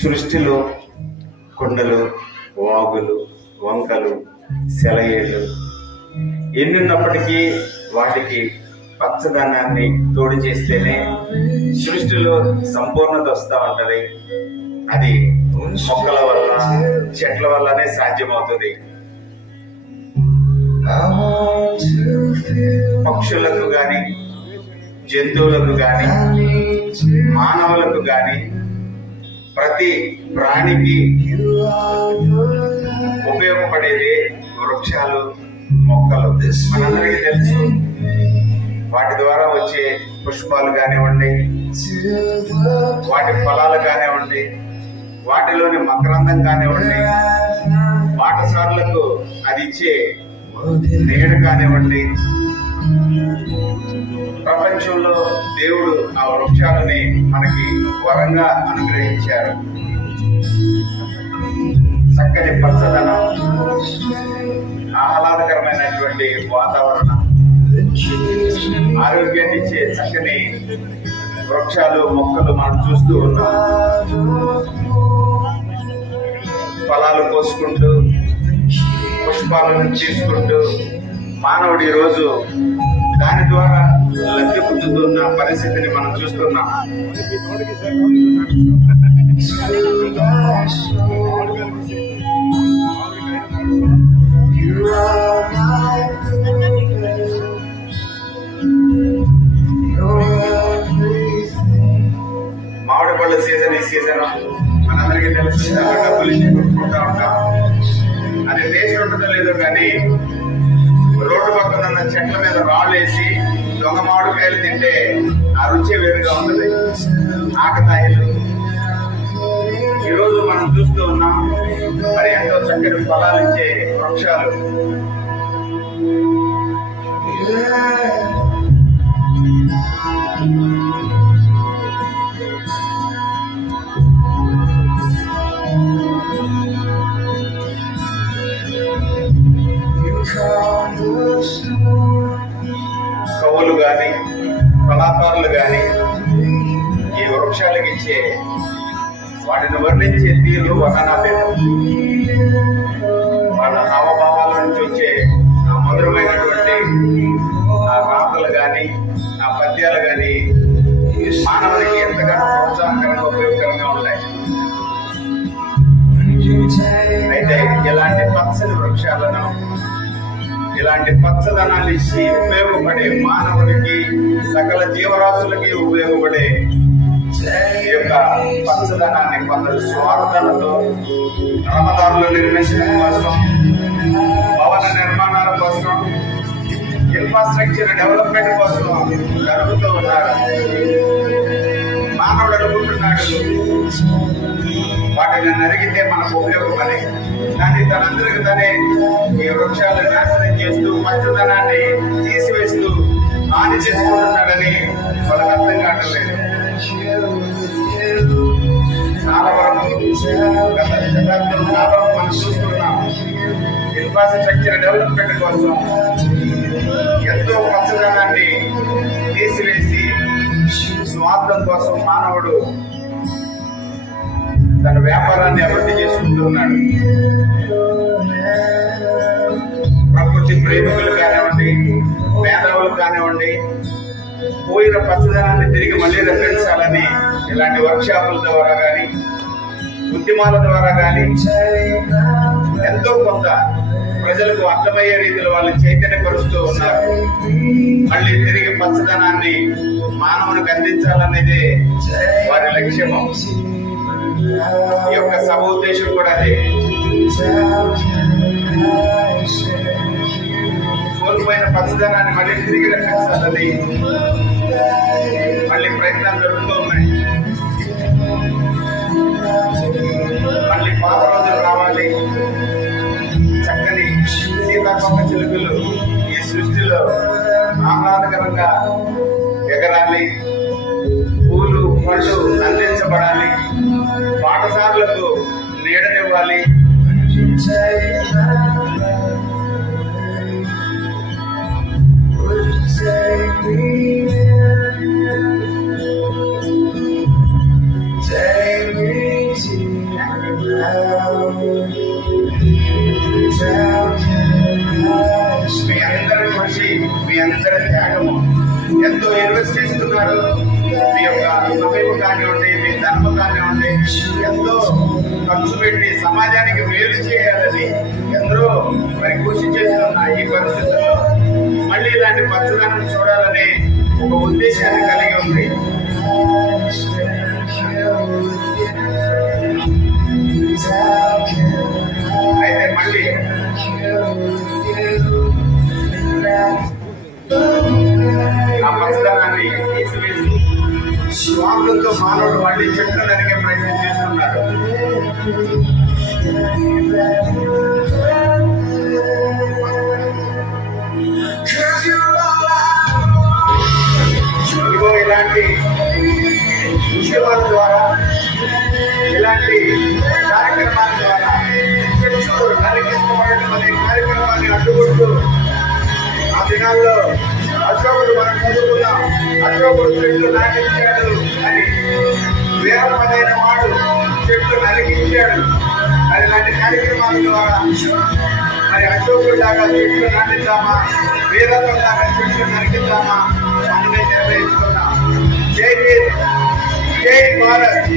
సృష్టిలో కొండలు, వాగులు, వంకలు, సెలయేళ్ళు ఎన్నున్నప్పటికీ వాటికి పచ్చదనాన్ని తోడు చేస్తేనే సృష్టిలో సంపూర్ణత వస్తూ ఉంటది. అది మొక్కల వల్ల, చెట్ల వల్లనే సాధ్యమవుతుంది. పక్షులకు గాని, జంతువులకు గాని, మానవులకు గాని, ప్రతి ప్రాణికి ఉపయోగపడేది వృక్షాలు, మొక్కలు. మనందరికీ తెలుసు, వాటి ద్వారా వచ్చే పుష్పాలు కానివ్వండి, వాటి ఫలాలు కానివ్వండి, వాటిలోని మకరందం కానివ్వండి, బాటసారులకు అది ఇచ్చే నీడ కానివ్వండి, ప్రపంచంలో దేవుడు ఆ వృక్షాలని మనకి వరంగా అనుగ్రహించారు. చక్కని పచ్చదనం, ఆహ్లాదకరమైనటువంటి వాతావరణం, ఆరోగ్యాన్ని ఇచ్చే చక్కని వృక్షాలు, మొక్కలు మనం చూస్తూ ఉన్నాం. ఫలాలు కోసుకుంటూ, పుష్పాలను తీసుకుంటూ మానవుడు ఈ రోజు దాని ద్వారా లబ్ధి పొందుతున్న పరిస్థితిని మనం చూస్తున్నాం. మామిడి పళ్ళ సీజన్ ఈ సీజన్ మనందరికీ తెలుసు. డబ్బులు ఇచ్చి కొట్టుకుంటా ఉంటాం. అది టేస్ట్ ఉంటుందో లేదో కానీ రోడ్డు పక్కన ఉన్న చెట్ల మీద రాళ్ళు వేసి దొంగ మామిడికాయలు తింటే ఆ రుచి వేరుగా ఉంటుంది. ఆకతాయిలు ఈరోజు మనం చూస్తూ ఉన్నాం. మరి ఎంతో చక్కని ఫలాలు ఇచ్చే వృక్షాలు. కవులు గాని, కళాకారులు గాని ఈ వృక్షాలకు ఇచ్చే వాటిని వర్ణించే తీరు వర్ణనాభేదం. వాళ్ళ హావభావాల నుంచి వచ్చే ఆ మధురమైనటువంటి ఆ రాతలు గాని, ఆ పద్యాలు గాని మానవునికి ఎంతగానో ప్రోత్సాహకరంగా, ఉపయోగకరంగా ఉంటాయి. అయితే ఇలాంటి పచ్చని వృక్షాలను, ఇలాంటి పచ్చదనాన్ని ఇచ్చి ఉపయోగపడే మానవునికి, సకల జీవరాశులకి ఉపయోగపడే ఈ యొక్క పచ్చదనాన్ని కొందరు స్వార్థాలతో రహదారులు నిర్మించడం కోసం, భవన నిర్మాణాల కోసం, ఇన్ఫ్రాస్ట్రక్చర్ డెవలప్మెంట్ కోసం జరుగుతూ ఉన్నారు. మానవుడు అనుకుంటున్నాడు వాటిని నరిగితే మనకు ఉపయోగపడే, కానీ తనందరికి తనే ఈ వృక్షాలను నాశనం చేస్తూ, పచ్చదనాన్ని తీసివేస్తూ హాని చేసుకుంటున్నాడని వాళ్ళకి అర్థం కావట్లేదు. చాలా వరకు గత శతాబ్దం కాలం మనం చూస్తున్నాం. ఇన్ఫ్రాస్ట్రక్చర్ డెవలప్మెంట్ కోసం ఎంతో పచ్చదనాన్ని తీసివేసి స్వార్థం కోసం మానవుడు తన వ్యాపారాన్ని అభివృద్ధి చేసుకుంటున్నాడు. ప్రకృతి ప్రేమికులు కానివ్వండి, మేధావులు కానివ్వండి, పోయిన పచ్చదనాన్ని తిరిగి మళ్లీ రప్పించాలని ఇలాంటి వర్క్ షాపుల ద్వారా గాని, ఉద్యమాల ద్వారా గాని ఎంతో కొంత ప్రజలకు అర్థమయ్యే రీతిలో వాళ్ళు చైతన్యపరుస్తూ ఉన్నారు. మళ్ళీ తిరిగి పచ్చదనాన్ని మానవునికి అందించాలనేదే వారి లక్ష్యము. ఈ యొక్క సభ ఉద్దేశం కూడా అదే. కోల్పోయిన పచ్చదనాన్ని మళ్ళీ తిరిగి రప్పించాలని మళ్ళీ ప్రయత్నాలు జరుగుతూ ఉన్నాయి. మళ్ళీ పాత రోజులు రావాలి. చక్కని సీతాకోక చిలుకలు ఈ సృష్టిలో ఆహ్లాదకరంగా ఎగరాలి, పూలు పళ్ళు అందించబడాలి, పాఠశాలలకు నీడనివ్వాలి. Take me to గారు మీ యొక్క సమయం కానివ్వండి, మీ ధర్మం కానివ్వండి ఎంతో ఖర్చు పెట్టి సమాజానికి మేలు చేయాలని ఎందరో మరి కృషి చేస్తున్న ఈ పరిస్థితుల్లో మళ్ళీ ఇలాంటి పచ్చదనం చూడాలని ఒక ఉద్దేశాన్ని కలిగి ఉంది. అయితే మళ్ళీ ఆ పచ్చదనాన్ని తీసివేసి స్వార్థంతో మానవుడు మళ్ళీ చెట్లు నరికే ప్రయత్నం చేస్తున్నాడు. ఇదిగో ఇలాంటి ఉద్యమాల ద్వారా, ఇలాంటి కార్యక్రమాల ద్వారా చెట్లు నరికించబడటం అనే కార్యక్రమాన్ని అడ్డుకుంటూ ఆ దినాల్లో అశోకుడు మనం చదువుకున్నాం, అశోకుడు చెట్లు నాటించాడు అని వీరపదైన వాడు చెట్లు నరికించాడు. మరి ఇలాంటి కార్యక్రమాల ద్వారా మరి అశోకుడు లాగా చెట్లు నాటిద్దామా, వీరత్వం లాగా చెట్లు నరికిద్దామా మనమే నిర్ణయించుకున్నాం. జై హింద్, జై భారత్.